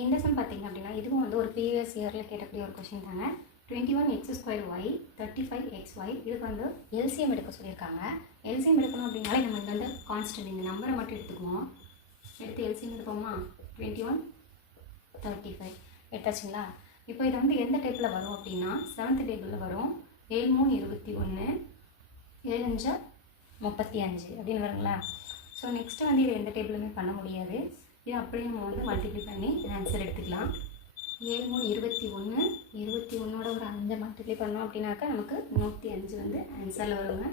இந்த சம் பார்த்தீங்க அப்படின்னா இதுவும் வந்து ஒரு ப்ரீவியஸ் இயரில் கேட்டக்கூடிய ஒரு கொஷின் தாங்க. 21x2y 35xy இதுக்கு வந்து எல்சிஎம் எடுக்க சொல்லியிருக்காங்க. எல்சிஎம் எடுக்கணும் அப்படின்னாலே நம்ம இங்கே வந்து கான்ஸ்டன்ட் இந்த நம்பரை மட்டும் எடுத்துக்குவோம். எடுத்து எல்சிஎம் எடுப்போமா? 21 35 எடுத்தாச்சுங்களா? இப்போ இது வந்து எந்த டேபிளில் வரும் அப்படின்னா 7th டேபிளில் வரும். 7 3 21 7 5 35 அப்படின்னு வருங்களா? ஸோ நெக்ஸ்ட்டு வந்து இது எந்த டேபிளுமே பண்ண முடியாது. இது அப்படியே நம்ம வந்து மல்டிப்ளை பண்ணி ஆன்சர் எடுத்துக்கலாம். 7 3 21 21ஓட ஒரு 5 மல்டிப்ளை பண்ணோம் அப்படின்னாக்கா நமக்கு 105 வந்து ஆன்சரில் வருங்க.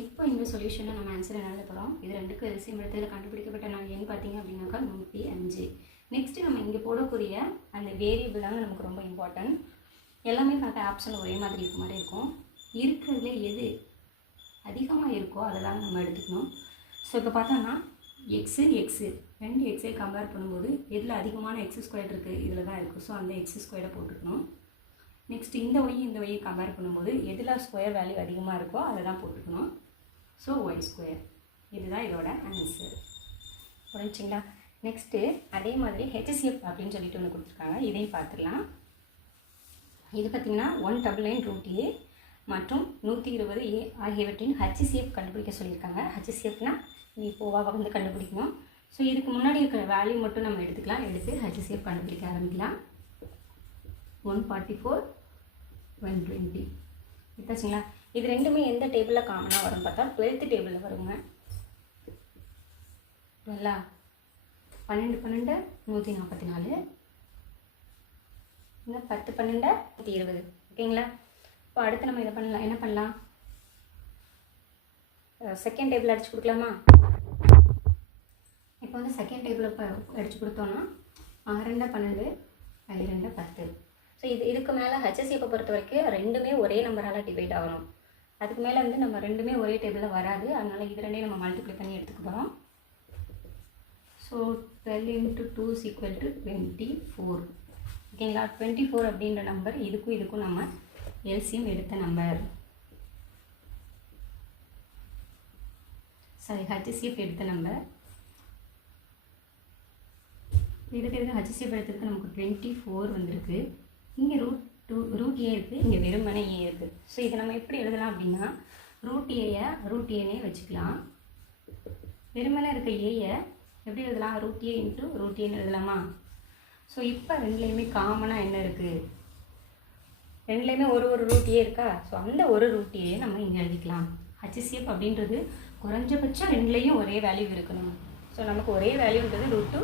இப்போ இந்த சொல்யூஷனில் நம்ம ஆன்சர் என்ன எழுத போகிறோம்? இது ரெண்டுக்கும் எல்சிஎம் எடுத்ததில் கண்டுபிடிக்கப்பட்ட நாள் எண் பார்த்தீங்க அப்படின்னாக்கா 105. நெக்ஸ்ட்டு நம்ம இங்கே போடக்கூடிய அந்த வேரியபிள் தாங்க நமக்கு ரொம்ப இம்பார்ட்டன்ட். எல்லாமே பார்த்தா ஆப்ஷன் ஒரே மாதிரி இருக்க மாதிரி இருக்கும். இருக்கிறதுல எது அதிகமாக இருக்கோ அதை தாங்க நம்ம எடுத்துக்கணும். ஸோ இப்போ பார்த்தோம்னா எக்ஸு ரெண்டு எக்ஸை கம்பேர் பண்ணும்போது எதில் அதிகமான x² இருக்குது இதில் தான் இருக்குது. ஸோ அந்த x² போட்டுக்கணும். நெக்ஸ்ட் இந்த ஒய்யை கம்பேர் பண்ணும்போது எதில் ஸ்கொயர் வேல்யூ அதிகமாக இருக்கோ அதை தான் போட்டுக்கணும். So y². இதுதான் இதோட ஆன்சர். புரிஞ்சுங்களா? நெக்ஸ்ட்டு அதே மாதிரி HCF அப்படின்னு சொல்லிட்டு ஒன்று கொடுத்துருக்காங்க. இதையும் பார்த்துடலாம். இது பார்த்திங்கன்னா 199√a மற்றும் 120a ஆகியவற்றின் HCF கண்டுபிடிக்க சொல்லியிருக்காங்க. HCFனா இப்போவாக வந்து கண்டுபிடிக்கணும். ஸோ இதுக்கு முன்னாடி இருக்கிற வேல்யூ மட்டும் நம்ம எடுத்துக்கலாம். எடுத்து HCF கண்டுபிடிக்க ஆரம்பிக்கலாம். 144 120 எடுத்தாச்சுங்களா? இது ரெண்டுமே எந்த டேபிளில் காமனாக வரும் பார்த்தா 12th டேபிளில் வருங்க. 12 12 12 144 இன்னும் 10 12 120 ஓகேங்களா? இப்போ அடுத்து நம்ம இதை பண்ணலாம். என்ன பண்ணலாம்? செகண்ட் டேபிள் அடிச்சு கொடுக்கலாமா? இப்போ வந்து செகண்ட் டேபிள் அடிச்சு கொடுத்தோன்னா 6 2 12 12 10. ஸோ இதுக்கு மேலே HCF பொறுத்த வரைக்கும் ரெண்டுமே ஒரே நம்பரால் டிவைட் ஆகணும். அதுக்கு மேலே வந்து நம்ம ரெண்டுமே ஒரே டேபிளில் வராது. அதனால் இது ரெண்டையும் நம்ம மல்டிப்ளை பண்ணி எடுத்துக்க போகிறோம். ஸோ 12 × 2 = 24 ஓகேங்களா? 24 அப்படின்ற நம்பர் இதுக்கும் நம்ம எல்சிஎம் எடுத்த நம்பர். சாரி, HCF எடுத்த நம்பர். இதுக்கு HCF எடுத்ததுக்கு நமக்கு 24 வந்திருக்கு. இங்கே √a இருக்குது, இங்கே வெறுமனே a இருக்குது. ஸோ இதை நம்ம எப்படி எழுதலாம் அப்படின்னா √a வச்சுக்கலாம். வெறுமனே இருக்க ஏயை எப்படி எழுதலாம்? √a × √a எழுதலாமா? ஸோ இப்போ ரெண்டுலேயுமே காமனாக என்ன இருக்குது? ரெண்டுலேயுமே ஒரு √a இருக்கா? ஸோ அந்த ஒரு √a நம்ம இங்கே எழுதிக்கலாம். HCF அப்படின்றது குறைஞ்சபட்சம் ரெண்டுலேயும் ஒரே வேல்யூ இருக்கணும். ஸோ நமக்கு ஒரே வேல்யூன்றது √2